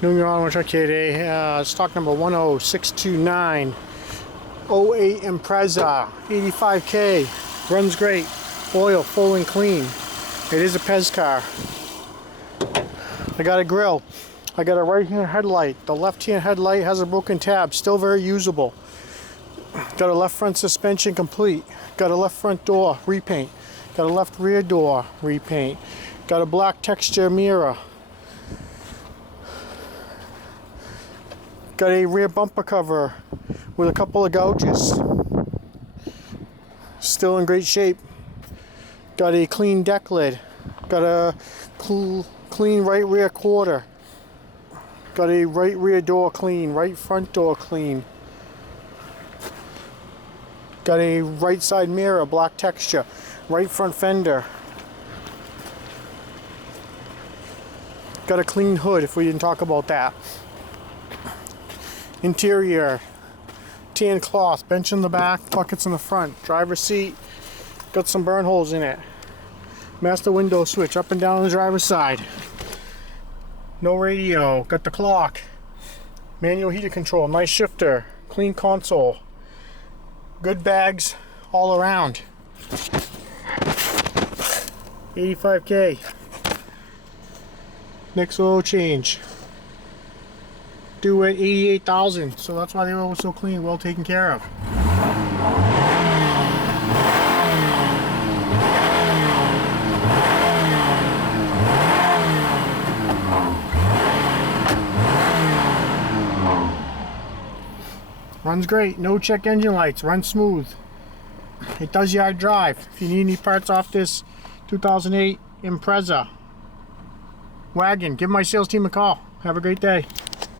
New York Auto Truck here today. Stock number 10629. 08 Impreza. 85K. Runs great. Oil full and clean. It is a Pez car. I got a grill. I got a right hand headlight. The left hand headlight has a broken tab. Still very usable. Got a left front suspension complete. Got a left front door repaint. Got a left rear door repaint. Got a black texture mirror. Got a rear bumper cover with a couple of gouges. Still in great shape. Got a clean deck lid. Got a clean right rear quarter. Got a right rear door clean. Right front door clean. Got a right side mirror, black texture. Right front fender. Got a clean hood if we didn't talk about that. Interior, tan cloth, bench in the back, buckets in the front, driver's seat, got some burn holes in it. Master window switch up and down on the driver's side. No radio, got the clock. Manual heater control, nice shifter, clean console. Good bags all around. 85K. Next oil change. Due at 88,000, so that's why the oil was so clean, well taken care of. Runs great, no check engine lights, runs smooth. It does yard drive. If you need any parts off this 2008 Impreza wagon, give my sales team a call. Have a great day.